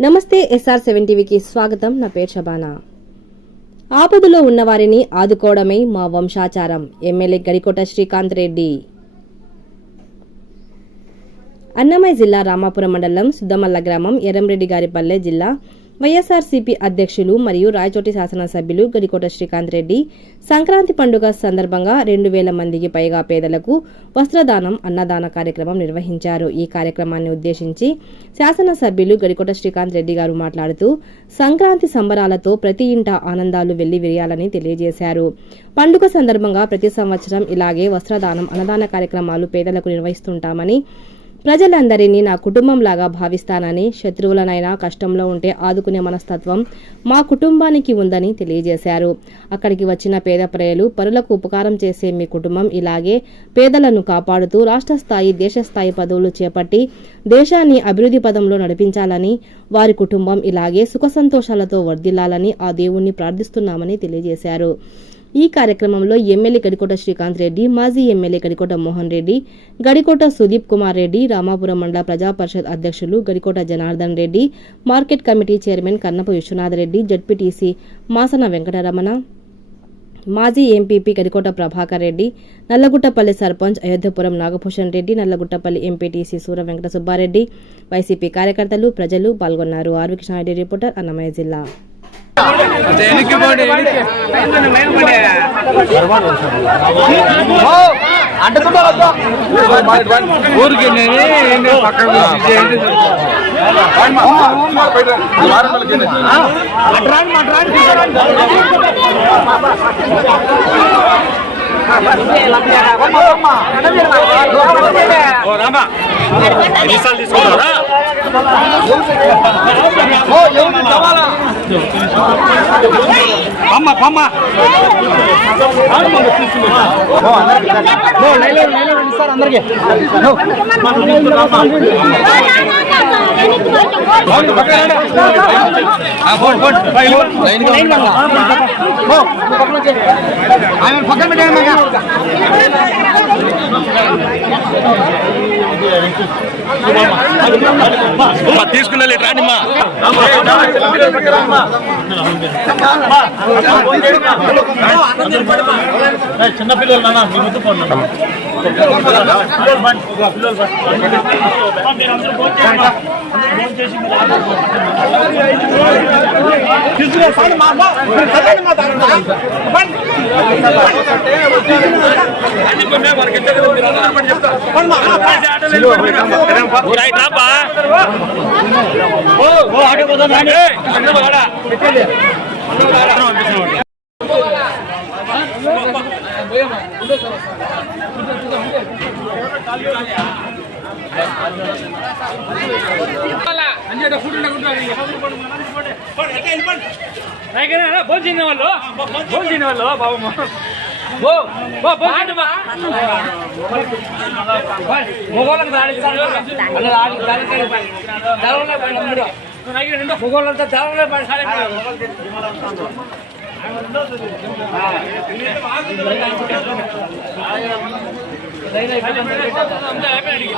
నమస్తే SR seven టీవీకి స్వాగతం. నా పేరు షబానా. ఆపదలో ఉన్నవారిని ఆదుకోవడమే మా వంశాచారం. ఎమ్మెల్యే గడికోట శ్రీకాంత్ రెడ్డి. అన్నమయ్య జిల్లా రామాపురం మండలం సుద్దమల్ల గ్రామం ఎర్రంరెడ్డి గారిపల్లె జిల్లా వైఎస్ఆర్సీపీ అధ్యక్షులు మరియు రాయచోటి శాసనసభ్యులు గడికోట శ్రీకాంత్ రెడ్డి. సంక్రాంతి పండుగ సందర్భంగా రెండు వేల మందికి పైగా పేదలకు వస్త్రదానం అన్నదాన కార్యక్రమం నిర్వహించారు. ఈ కార్యక్రమాన్ని ఉద్దేశించి శాసనసభ్యులు గడికోట శ్రీకాంత్ రెడ్డి గారు మాట్లాడుతూ సంక్రాంతి సంబరాలతో ప్రతి ఇంట ఆనందాలు వెళ్ళి విరియాలని తెలియజేశారు. పండుగ సందర్భంగా ప్రతి సంవత్సరం ఇలాగే వస్త్రదానం అన్నదాన కార్యక్రమాలు పేదలకు నిర్వహిస్తుంటామని ప్రజలందరినీ నా కుటుంబంలాగా భావిస్తానని శత్రువులనైనా కష్టంలో ఉంటే ఆదుకునే మనస్తత్వం మా కుటుంబానికి ఉందని తెలియజేశారు. అక్కడికి వచ్చిన పేద ప్రజలు పరులకు ఉపకారం చేసే మీ కుటుంబం ఇలాగే పేదలను కాపాడుతూ రాష్ట్ర స్థాయి దేశస్థాయి పదవులు చేపట్టి దేశాన్ని అభివృద్ధి పదంలో నడిపించాలని వారి కుటుంబం ఇలాగే సుఖ సంతోషాలతో వర్ధిల్లాలని ఆ దేవుణ్ణి ప్రార్థిస్తున్నామని తెలియజేశారు. ఈ కార్యక్రమంలో ఎమ్మెల్యే గడికోట శ్రీకాంత్ రెడ్డి మాజీ ఎమ్మెల్యే గడికోట మోహన్ రెడ్డి గడికోట సుదీప్ కుమార్ రెడ్డి రామాపురం మండల ప్రజా పరిషత్ అధ్యక్షులు Gadikota Janardhan Reddy market committee chairman Kannapa Vishwanath Reddy ZPTC Masana Venkataramana మాజీ MPP Gadikota Prabhakar Reddy Nallaguttapalli sarpanch Ayodhyapuram Nagabhushan Reddy Nallaguttapalli MPTC Sura Venkata Subbareddy YCP కార్యకర్తలు ప్రజలు పాల్గొన్నారు. ఆర్వి కృష్ణారెడ్డి రిపోర్టర్ అన్నమయ్య జిల్లా. వెనక్కి పోండి వెనక్కి ఊరికి నేను పక్కన చేయండి ఓ రామా ఎన్నిసార్లు తీసుకుంటారా పమ్మ పమ్మ అమ్మా తీసుకుని వెళ్ళి రానిమ్మా చిన్నపిల్లలు నాన్న మీ రైట్ రాపా ఫోన్ చేయని వాళ్ళు ఫోన్ చేయని వాళ్ళు బాబమ్మ బో బో బో మొగోళ్ళకి రాడిస్తాడు అలా రాడి తెలవలే పడి మొగోళ్ళంతా తెలవలే పడి అయిపోయింది